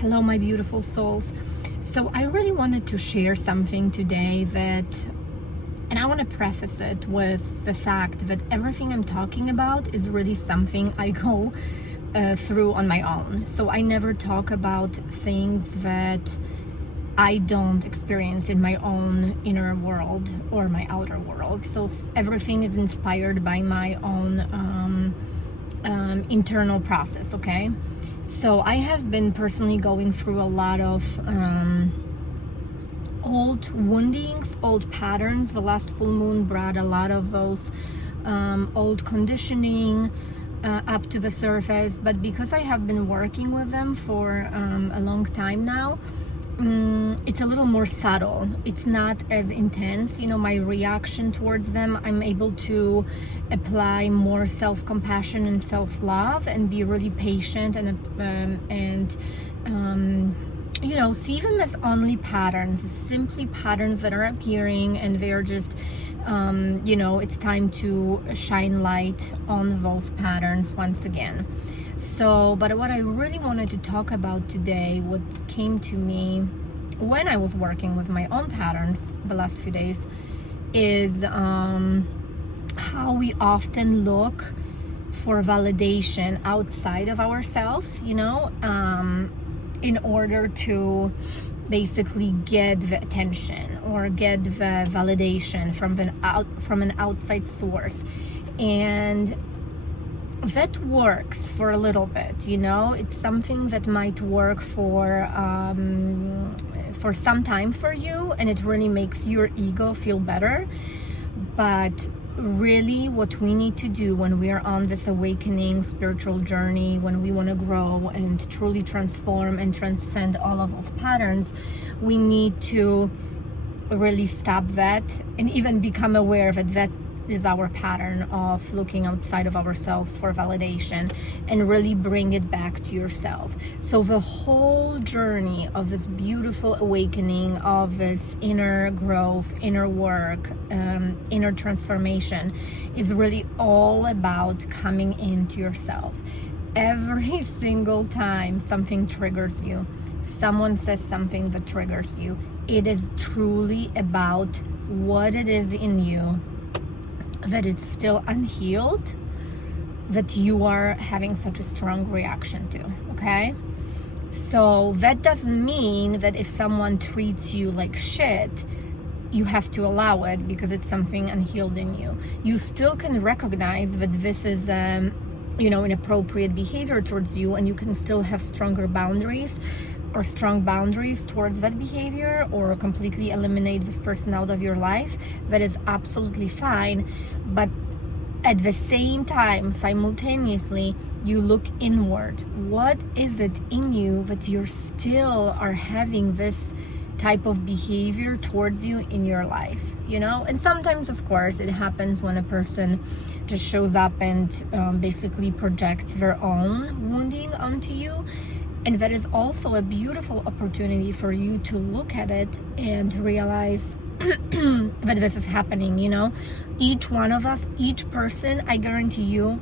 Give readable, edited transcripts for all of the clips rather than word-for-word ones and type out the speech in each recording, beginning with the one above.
Hello, my beautiful souls. So I really wanted to share something today and I want to preface it with the fact that everything I'm talking about is really something I go through on my own. So I never talk about things that I don't experience in my own inner world or my outer world. So everything is inspired by my own internal process, okay? So I have been personally going through a lot of old woundings, old patterns. The last full moon brought a lot of those old conditioning up to the surface. But because I have been working with them for a long time now, it's a little more subtle. It's not as intense. My reaction towards them, I'm able to apply more self-compassion and self-love and be really patient and see them as only patterns, simply patterns that are appearing, and they're just it's time to shine light on those patterns once again. But what I really wanted to talk about today, what came to me when I was working with my own patterns the last few days, is how we often look for validation outside of ourselves, in order to basically get the attention or get the validation from an outside source. And that works for a little bit, it's something that might work for some time for you, and it really makes your ego feel better. But really what we need to do when we are on this awakening spiritual journey, when we want to grow and truly transform and transcend all of those patterns, we need to really stop that and even become aware that is our pattern of looking outside of ourselves for validation, and really bring it back to yourself. So the whole journey of this beautiful awakening, of this inner growth, inner work, inner transformation is really all about coming into yourself. Every single time something triggers you, someone says something that triggers you, it is truly about what it is in you that it's still unhealed, that you are having such a strong reaction to, okay? So that doesn't mean that if someone treats you like shit, you have to allow it because it's something unhealed in you. You still can recognize that this is inappropriate behavior towards you, and you can still have stronger boundaries or strong boundaries towards that behavior, or completely eliminate this person out of your life. That is absolutely fine. But at the same time, simultaneously, you look inward. What is it in you that you still are having this type of behavior towards you in your life, And sometimes, of course, it happens when a person just shows up and basically projects their own wounding onto you. And that is also a beautiful opportunity for you to look at it and realize that this is happening, Each one of us, each person, I guarantee you,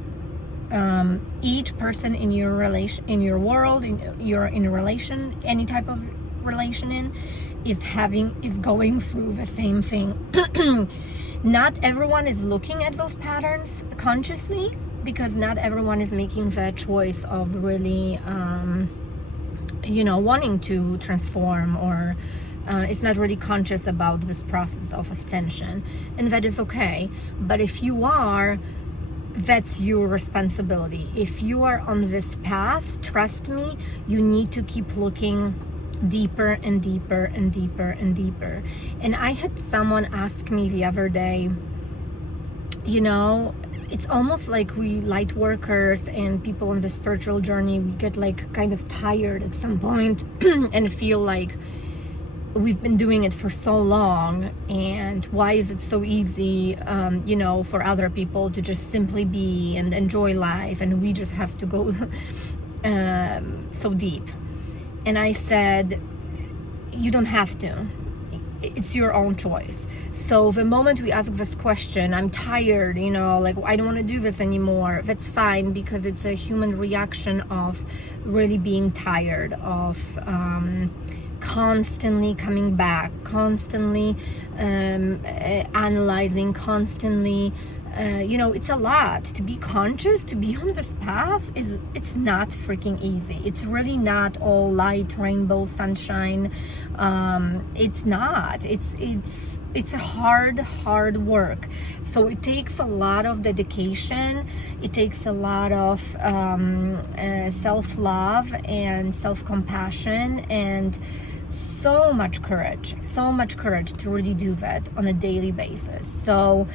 each person in your relation, in your world, you're in a relation, any type of relation is going through the same thing. Not everyone is looking at those patterns consciously, because not everyone is making the choice of really wanting to transform, or it's not really conscious about this process of ascension, and that is okay. But if you are, that's your responsibility. If you are on this path, trust me, you need to keep looking deeper and deeper and deeper and deeper. And I had someone ask me the other day, it's almost like we light workers and people on the spiritual journey, we get like kind of tired at some point and feel like we've been doing it for so long, and why is it so easy for other people to just simply be and enjoy life, and we just have to go so deep. And I said, you don't have to. it's your own choice. So the moment we ask this question, I'm tired, you know, like I don't want to do this anymore, that's fine, because it's a human reaction of really being tired of constantly coming back, constantly analyzing, constantly you know, it's a lot to be conscious, to be on this path. It's not freaking easy. It's really not all light, rainbow, sunshine. It's not. It's a hard work. So it takes a lot of dedication. It takes a lot of self-love and self-compassion, and so much courage to really do that on a daily basis. So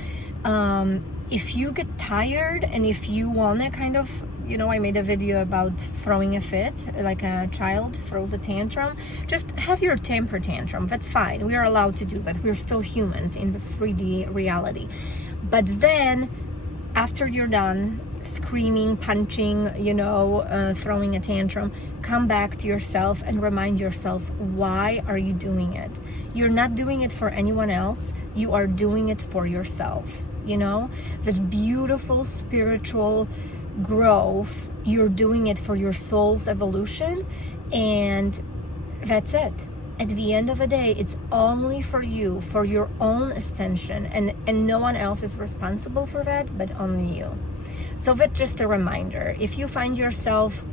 if you get tired, and if you want to kind of, you know, I made a video about throwing a fit, like a child throws a tantrum, just have your temper tantrum. That's fine. We are allowed to do that. We're still humans in this 3D reality. But then after you're done screaming, punching, you know, throwing a tantrum, come back to yourself and remind yourself, why are you doing it? You're not doing it for anyone else. You are doing it for yourself. You know, this beautiful spiritual growth, you're doing it for your soul's evolution, and that's it. At the end of the day, it's only for you, for your own ascension, and no one else is responsible for that but only you. So that's just a reminder. If you find yourself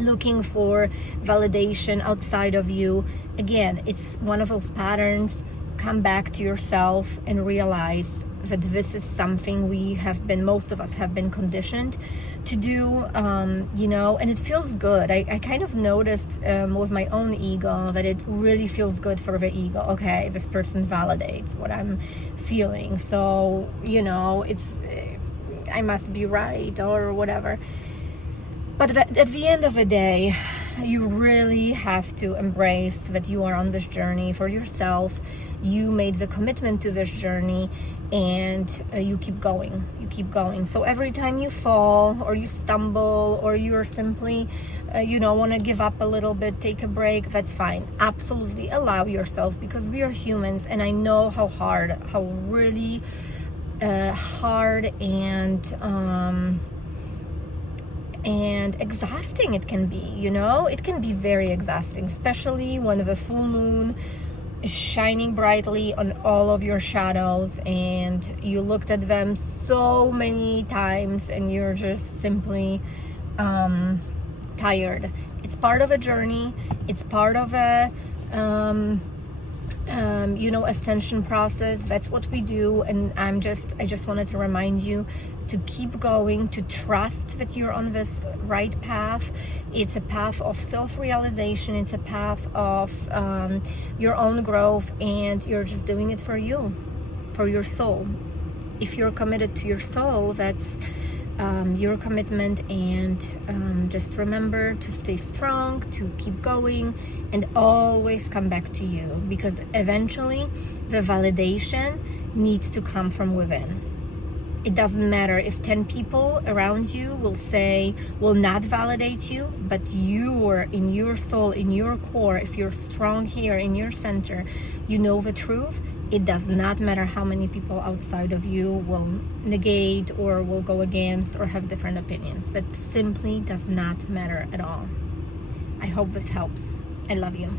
looking for validation outside of you, again, it's one of those patterns. Come back to yourself and realize that this is something most of us have been conditioned to do, you know, and it feels good. I kind of noticed with my own ego that it really feels good for the ego. Okay, this person validates what I'm feeling, so, you know, I must be right or whatever. But at the end of the day, you really have to embrace that you are on this journey for yourself. You made the commitment to this journey, and you keep going. You keep going. So every time you fall or you stumble, or you're simply, you know, want to give up a little bit, take a break, that's fine. Absolutely allow yourself, because we are humans, and I know how really hard and exhausting it can be, you know. It can be very exhausting, especially when the full moon is shining brightly on all of your shadows, and you looked at them so many times and you're just simply tired. It's part of a journey. It's part of a you know, ascension process. That's what we do, and I just wanted to remind you to keep going, to trust that you're on this right path. It's a path of self-realization. It's a path of your own growth, and you're just doing it for you, for your soul. If you're committed to your soul, that's your commitment, and just remember to stay strong, to keep going, and always come back to you, because eventually the validation needs to come from within. It doesn't matter if 10 people around you will not validate you, but you are in your soul, in your core, if you're strong here in your center, you know the truth. It does not matter how many people outside of you will negate or will go against or have different opinions. That simply does not matter at all. I hope this helps. I love you.